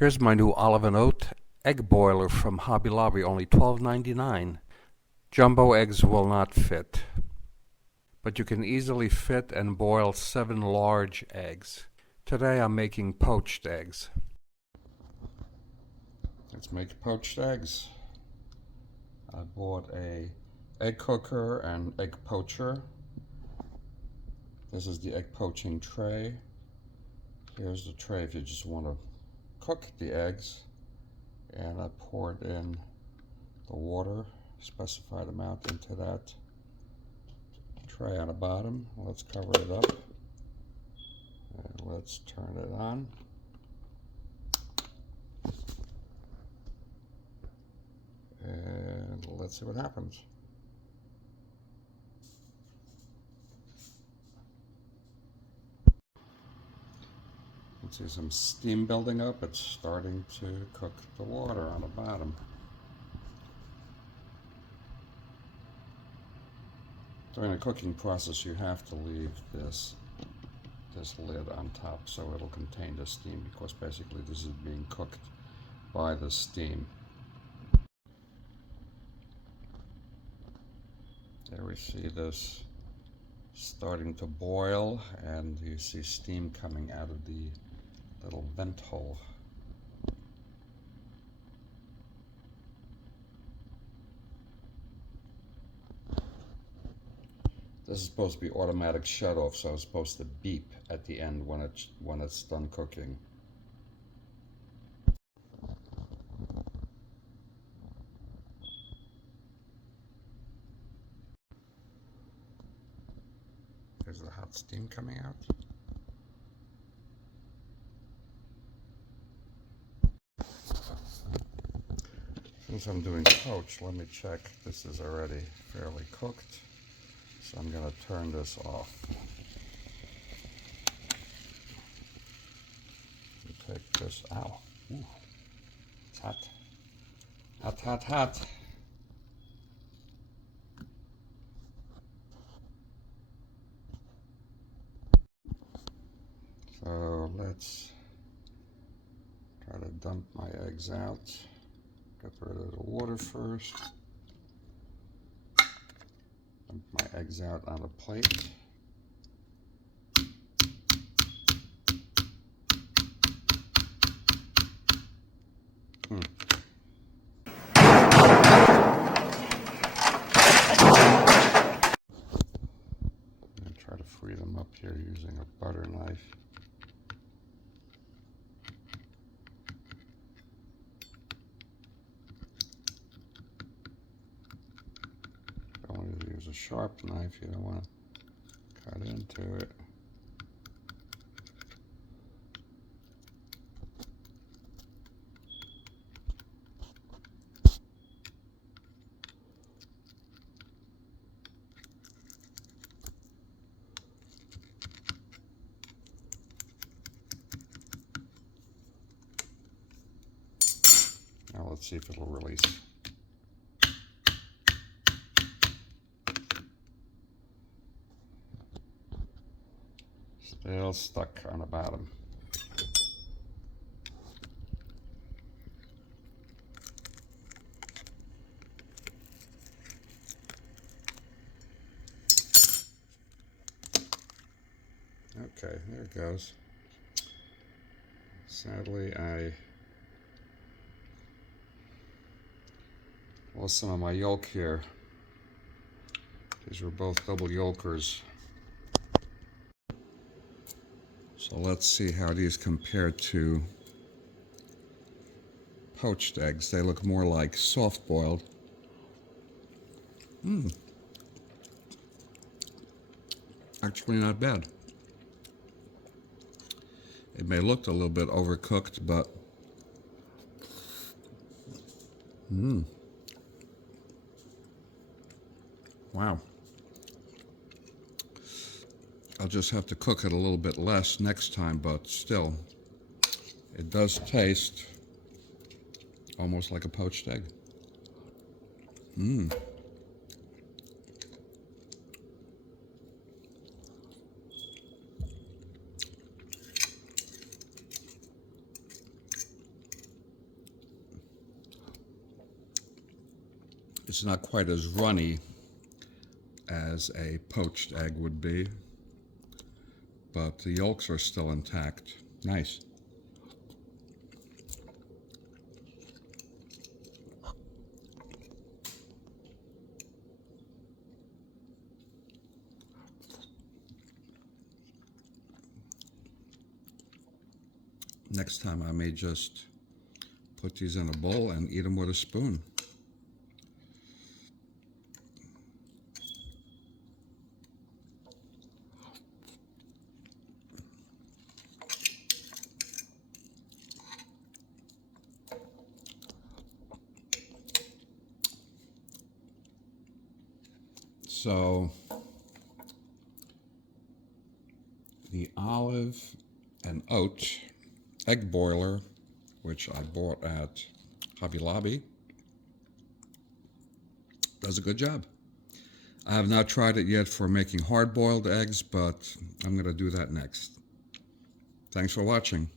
Here's my new olive and oat egg boiler from Hobby Lobby, only $12.99. Jumbo eggs will not fit, but you can easily fit and boil 7 large eggs. Today I'm making poached eggs. Let's make poached eggs. I bought a egg cooker and egg poacher. This is the egg poaching tray. Here's the tray if you just want to cook the eggs. And I poured in the water, specified amount, into that tray on the bottom. Let's cover it up and let's turn it on. And let's see what happens. You can see some steam building up. It's starting to cook the water on the bottom. During the cooking process, you have to leave this lid on top so it'll contain the steam, because basically this is being cooked by the steam. There we see this starting to boil, and you see steam coming out of the little vent hole. This is supposed to be automatic shut off, so it's supposed to beep at the end when it's done cooking. There's the hot steam coming out. Since I'm doing poach, let me check. This is already fairly cooked, so I'm going to turn this off. Take this out. Ooh, it's hot. Hot, hot, hot. So let's try to dump my eggs out. Get rid of the water first. Dump my eggs out on a plate. Try to free them up here using a butter knife. Don't want to use a sharp knife, you don't want to cut into it. Now let's see if it'll release. Still stuck on the bottom. Okay, there it goes. Sadly, I lost some of my yolk here. These were both double yolkers. So let's see how these compare to poached eggs. They look more like soft-boiled. Actually not bad. It may look a little bit overcooked, but wow. I'll just have to cook it a little bit less next time, but still, it does taste almost like a poached egg. It's not quite as runny as a poached egg would be, but the yolks are still intact. Nice. Next time I may just put these in a bowl and eat them with a spoon. So the olive and oat egg boiler, which I bought at Hobby Lobby, does a good job. I have not tried it yet for making hard-boiled eggs, but I'm going to do that next. Thanks for watching.